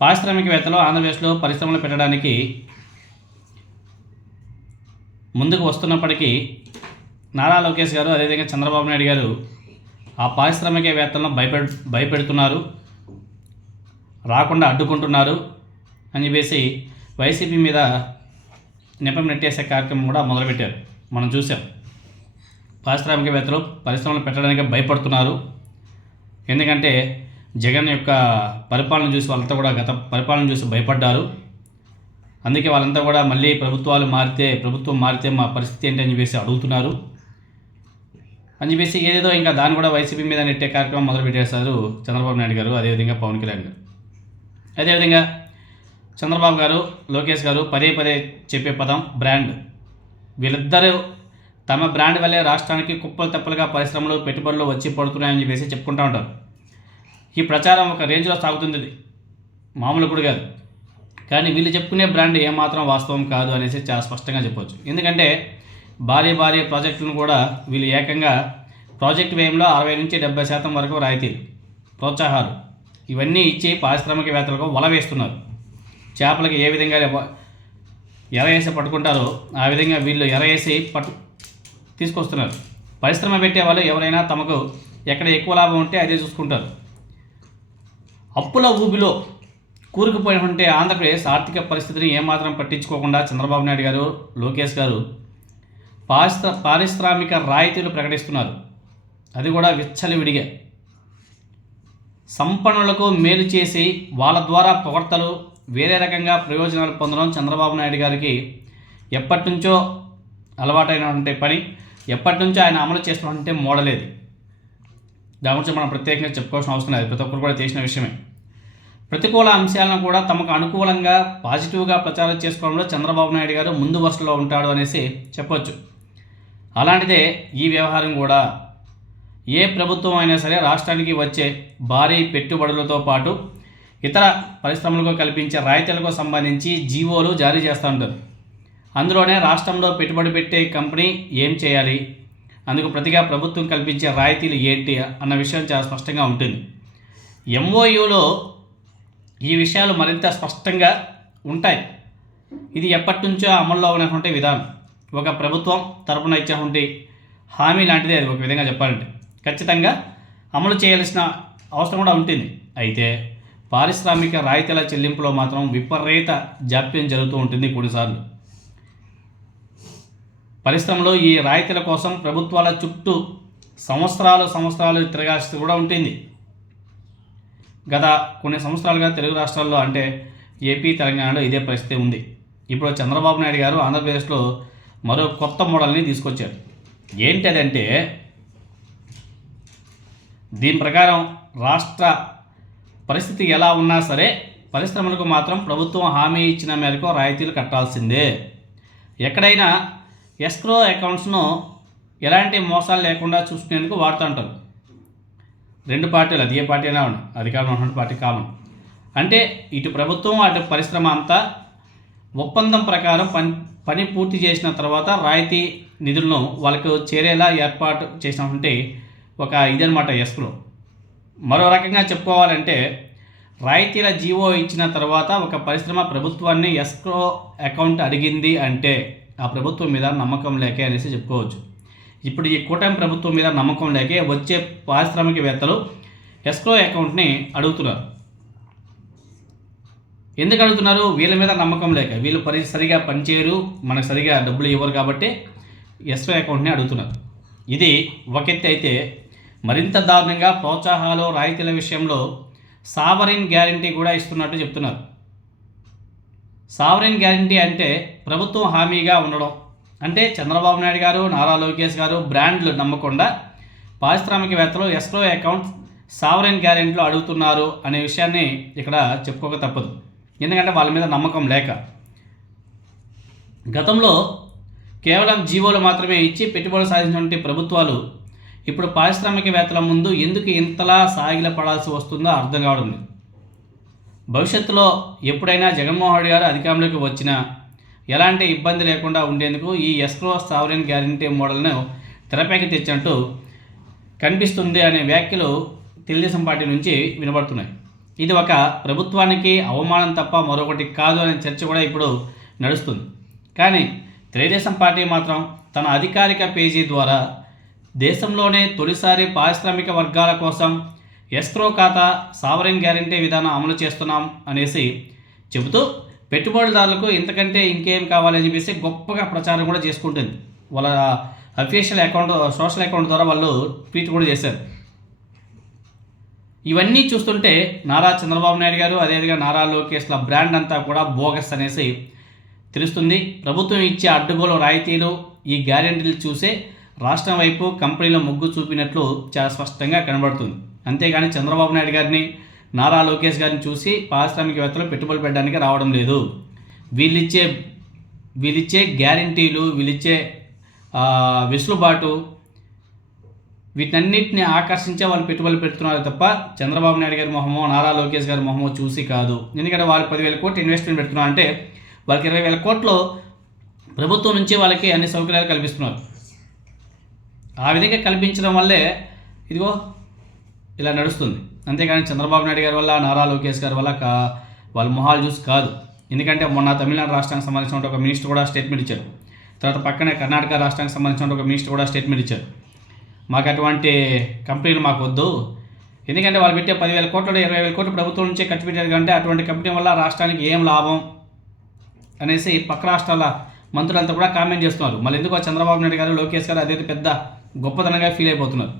పారిశ్రామికవేత్తలు ఆంధ్రప్రదేశ్లో పరిశ్రమలు పెట్టడానికి ముందుకు వస్తున్నప్పటికీ నారా లోకేష్ గారు అదేవిధంగా చంద్రబాబు నాయుడు గారు ఆ పారిశ్రామికవేత్తలను భయపెడుతున్నారు, రాకుండా అడ్డుకుంటున్నారు అని చెప్పేసి వైసీపీ మీద నెపం నెట్టేసే కార్యక్రమం కూడా మొదలుపెట్టారు. మనం చూసాం. పారిశ్రామికవేత్తలు పరిశ్రమలు పెట్టడానికి భయపడుతున్నారు. ఎందుకంటే జగన్ యొక్క పరిపాలన చూసి వాళ్ళంతా కూడా గత పరిపాలన చూసి భయపడ్డారు. అందుకే వాళ్ళంతా కూడా మళ్ళీ ప్రభుత్వం మారితే మా పరిస్థితి ఏంటి అని చెప్పేసి అడుగుతున్నారు అని చెప్పేసి ఏదేదో ఇంకా దాన్ని కూడా వైసీపీ మీద నెట్టే కార్యక్రమం మొదలుపెట్టేశారు చంద్రబాబు నాయుడు గారు, అదేవిధంగా పవన్ కళ్యాణ్ గారు. అదేవిధంగా చంద్రబాబు గారు, లోకేష్ గారు పదే చెప్పే పదం బ్రాండ్. వీళ్ళిద్దరూ తమ బ్రాండ్ వల్లే రాష్ట్రానికి కుప్పలు తప్పలుగా పరిశ్రమలు పెట్టుబడులు వచ్చి పడుతున్నాయని చెప్పేసి చెప్పుకుంటూ ఉంటారు. ఈ ప్రచారం ఒక రేంజ్లో సాగుతుంది, మామూలు కూడా కాదు. కానీ వీళ్ళు చెప్పుకునే బ్రాండ్ ఏమాత్రం వాస్తవం కాదు అనేసి చాలా స్పష్టంగా చెప్పవచ్చు. ఎందుకంటే భారీ ప్రాజెక్టులను కూడా వీళ్ళు ఏకంగా ప్రాజెక్ట్ వ్యయంలో 60 నుంచి 70% వరకు రాయితీలు, ప్రోత్సాహాలు ఇవన్నీ ఇచ్చి పారిశ్రామికవేత్తలకు వల వేస్తున్నారు. చేపలకి ఏ విధంగా ఎర వేసి పట్టుకుంటారో ఆ విధంగా వీళ్ళు ఎర వేసి తీసుకొస్తున్నారు. పరిశ్రమ పెట్టే వాళ్ళు ఎవరైనా తమకు ఎక్కడ ఎక్కువ లాభం ఉంటే అదే చూసుకుంటారు. అప్పుల ఊబిలో కూరుకుపోయినటువంటి ఆంధ్రప్రదేశ్ ఆర్థిక పరిస్థితిని ఏమాత్రం పట్టించుకోకుండా చంద్రబాబు నాయుడు గారు, లోకేష్ గారు పారిశ్రామిక రాయితీలు ప్రకటిస్తున్నారు. అది కూడా విచ్చలవిడిగా సంపన్నులకు మేలు చేసి వాళ్ళ ద్వారా పొగడ్తలు, వేరే రకంగా ప్రయోజనాలు పొందడం చంద్రబాబు నాయుడు గారికి ఎప్పటి నుంచో అలవాటైనటువంటి పని, ఎప్పటి నుంచో ఆయన అమలు చేస్తున్నటువంటి మోడలేది. దాని గురించి మనం ప్రత్యేకంగా చెప్పుకోవాల్సిన అవసరం లేదు, ప్రతి ఒక్కరు కూడా చేసిన విషయమే. ప్రతికూల అంశాలను కూడా తమకు అనుకూలంగా పాజిటివ్గా ప్రచారం చేసుకోవడంలో చంద్రబాబు నాయుడు గారు ముందు వరుసలో ఉంటాడు అనేసి చెప్పొచ్చు. అలాంటిదే ఈ వ్యవహారం కూడా. ఏ ప్రభుత్వం అయినా సరే రాష్ట్రానికి వచ్చే భారీ పెట్టుబడులతో పాటు ఇతర పరిశ్రమలకు కల్పించే రాయితీలకు సంబంధించి జీవోలు జారీ చేస్తూ ఉంటారు. అందులోనే రాష్ట్రంలో పెట్టుబడి పెట్టే కంపెనీ ఏం చేయాలి, అందుకు ప్రతిగా ప్రభుత్వం కల్పించే రాయితీలు ఏంటి అన్న విషయం చాలా స్పష్టంగా ఉంటుంది. ఎంఓయూలో ఈ విషయాలు మరింత స్పష్టంగా ఉంటాయి. ఇది ఎప్పటి నుంచో అమల్లో ఉన్నటువంటి విధానం. ఒక ప్రభుత్వం తరపున ఇచ్చేటువంటి హామీ లాంటిదే అది. ఒక విధంగా చెప్పాలంటే ఖచ్చితంగా అమలు చేయాల్సిన అవసరం కూడా ఉంటుంది. అయితే పారిశ్రామిక రాయితీల చెల్లింపులో మాత్రం విపరీత జాప్యం జరుగుతూ ఉంటుంది. కొన్నిసార్లు పరిశ్రమలో ఈ రాయితీల కోసం ప్రభుత్వాల చుట్టూ సంవత్సరాలు తిరగాల్సి కూడా ఉంటుంది. గత కొన్ని సంవత్సరాలుగా తెలుగు రాష్ట్రాల్లో అంటే ఏపీ, తెలంగాణలో ఇదే పరిస్థితి ఉంది. ఇప్పుడు చంద్రబాబు నాయుడు గారు ఆంధ్రప్రదేశ్లో మరో కొత్త మోడల్ని తీసుకొచ్చారు. ఏంటంటే దీని ప్రకారం రాష్ట్ర పరిస్థితి ఎలా ఉన్నా సరే పరిశ్రమలకు మాత్రం ప్రభుత్వం హామీ ఇచ్చిన మేరకు రాయితీలు కట్టాల్సిందే. ఎక్కడైనా ఎస్క్రో అకౌంట్స్ను ఎలాంటి మోసాలు లేకుండా చూసుకునేందుకు వాడుతుంటారు రెండు పార్టీలు. అది ఏ పార్టీ అయినా అధికారంలో ఉన్నటువంటి పార్టీ కామన్. అంటే ఇటు ప్రభుత్వం అటు పరిశ్రమ అంతా ఒప్పందం ప్రకారం పని పూర్తి చేసిన తర్వాత రాయితీ నిధులను వాళ్ళకు చేరేలా ఏర్పాటు చేసినటువంటి ఒక ఇదనమాట ఎస్క్రో. మరో రకంగా చెప్పుకోవాలంటే రాయితీల జీవో ఇచ్చిన తర్వాత ఒక పరిశ్రమ ప్రభుత్వాన్ని ఎస్క్రో అకౌంట్ అడిగింది అంటే ఆ ప్రభుత్వం మీద నమ్మకం లేకే అనేసి చెప్పుకోవచ్చు. ఇప్పుడు ఈ కూటమి ప్రభుత్వం మీద నమ్మకం లేకే వచ్చే పారిశ్రామికవేత్తలు ఎస్క్రో అకౌంట్ని అడుగుతున్నారు. ఎందుకు అడుగుతున్నారు? వీళ్ళ మీద నమ్మకం లేక. వీళ్ళు సరిగా పనిచేయరు, మనకు సరిగా డబ్బులు ఇవ్వరు కాబట్టి ఎస్క్రో అకౌంట్ని అడుగుతున్నారు. ఇది ఒక ఎత్తు అయితే మరింత దారుణంగా ప్రోత్సాహాలు, రాయితీల విషయంలో సావరిన్ గ్యారంటీ కూడా ఇస్తున్నట్టు చెప్తున్నారు. సావరిన్ గ్యారంటీ అంటే ప్రభుత్వం హామీగా ఉండడం. అంటే చంద్రబాబు నాయుడు గారు, నారా లోకేష్ గారు బ్రాండ్లు నమ్మకుండా పారిశ్రామికవేత్తలు ఎస్క్రో అకౌంట్ సావరిన్ గ్యారంటీలో అడుగుతున్నారు అనే విషయాన్ని ఇక్కడ చెప్పుకోక తప్పదు. ఎందుకంటే వాళ్ళ మీద నమ్మకం లేక. గతంలో కేవలం జీవోలు మాత్రమే ఇచ్చి పెట్టుబడులు సాధించినటువంటి ప్రభుత్వాలు ఇప్పుడు పారిశ్రామికవేత్తల ముందు ఎందుకు ఇంతలా సాగిల పడాల్సి వస్తుందో అర్థం కావడం లేదు. భవిష్యత్తులో ఎప్పుడైనా జగన్మోహన్ రెడ్డి గారు అధికారంలోకి వచ్చినా ఎలాంటి ఇబ్బంది లేకుండా ఉండేందుకు ఈ ఎస్క్రో సావరిన్ గ్యారంటీ మోడల్ను తెరపైకి తెచ్చినట్టు కనిపిస్తుంది అనే వ్యాఖ్యలు తెలుగుదేశం పార్టీ నుంచి వినబడుతున్నాయి. ఇది ఒక ప్రభుత్వానికి అవమానం తప్ప మరొకటి కాదు అనే చర్చ కూడా ఇప్పుడు నడుస్తుంది. కానీ తెలుగుదేశం పార్టీ మాత్రం తన అధికారిక పేజీ ద్వారా దేశంలోనే తొలిసారి పారిశ్రామిక వర్గాల కోసం ఎస్క్రో ఖాతా సావరిన్ గ్యారంటీ విధానం అమలు చేస్తున్నాం అనేసి చెబుతూ పెట్టుబడిదారులకు ఇంతకంటే ఇంకేం కావాలని చెప్పేసి గొప్పగా ప్రచారం కూడా చేసుకుంటుంది. వాళ్ళ అఫీషియల్ అకౌంట్, సోషల్ అకౌంట్ ద్వారా వాళ్ళు ట్వీట్ కూడా చేశారు. ఇవన్నీ చూస్తుంటే నారా చంద్రబాబు నాయుడు గారు అదేవిధంగా నారా లోకేష్ల బ్రాండ్ అంతా కూడా బోగస్ అనేసి తెలుస్తుంది. ప్రభుత్వం ఇచ్చే అడ్డుగోలు రాయితీలు, ఈ గ్యారెంటీలు చూసే రాష్ట్రం వైపు కంపెనీల మొగ్గు చూపినట్లు చాలా స్పష్టంగా కనబడుతుంది. అంతేగాని చంద్రబాబు నాయుడు గారిని, నారా లోకేష్ గారిని చూసి పారిశ్రామికవేత్తలు పెట్టుబడులు పెట్టడానికి రావడం లేదు. వీళ్ళిచ్చే గ్యారెంటీలు, వీళ్ళిచ్చే వెసులుబాటు, వీటన్నిటిని ఆకర్షించే వాళ్ళు పెట్టుబడులు పెడుతున్నారు తప్ప చంద్రబాబు నాయుడు గారి మొహమో, నారా లోకేష్ గారి మొహమో చూసి కాదు. ఎందుకంటే వాళ్ళు 10,000 కోట్లు ఇన్వెస్ట్మెంట్ పెడుతున్నారు అంటే వాళ్ళకి 20,000 కోట్లు ప్రభుత్వం నుంచి వాళ్ళకి అన్ని సౌకర్యాలు కల్పిస్తున్నారు. ఆ విధంగా కల్పించడం వల్లే ఇదిగో ఇలా నడుస్తుంది. అంతేగాని చంద్రబాబు నాయుడు గారి వల్ల, నారా లోకేష్ గారి వల్ల వాళ్ళ మొహాలు చూసి కాదు. ఎందుకంటే మొన్న తమిళనాడు రాష్ట్రానికి సంబంధించిన ఒక మినిస్టర్ కూడా స్టేట్మెంట్ ఇచ్చారు. తర్వాత పక్కనే కర్ణాటక రాష్ట్రానికి సంబంధించిన ఒక మినిస్టర్ కూడా స్టేట్మెంట్ ఇచ్చారు. మాకు అటువంటి కంపెనీలు మాకు వద్దు, ఎందుకంటే వాళ్ళు పెట్టే 10,000 కోట్లు 20,000 కోట్లు ప్రభుత్వం నుంచే ఖర్చు పెట్టారు కంటే అటువంటి కంపెనీ వల్ల రాష్ట్రానికి ఏం లాభం అనేసి పక్క రాష్ట్రాల మంత్రులంతా కూడా కామెంట్ చేస్తున్నారు. మళ్ళీ ఎందుకో చంద్రబాబు నాయుడు గారు, లోకేష్ గారు అదే పెద్ద గొప్పతనంగా ఫీల్ అయిపోతున్నారు.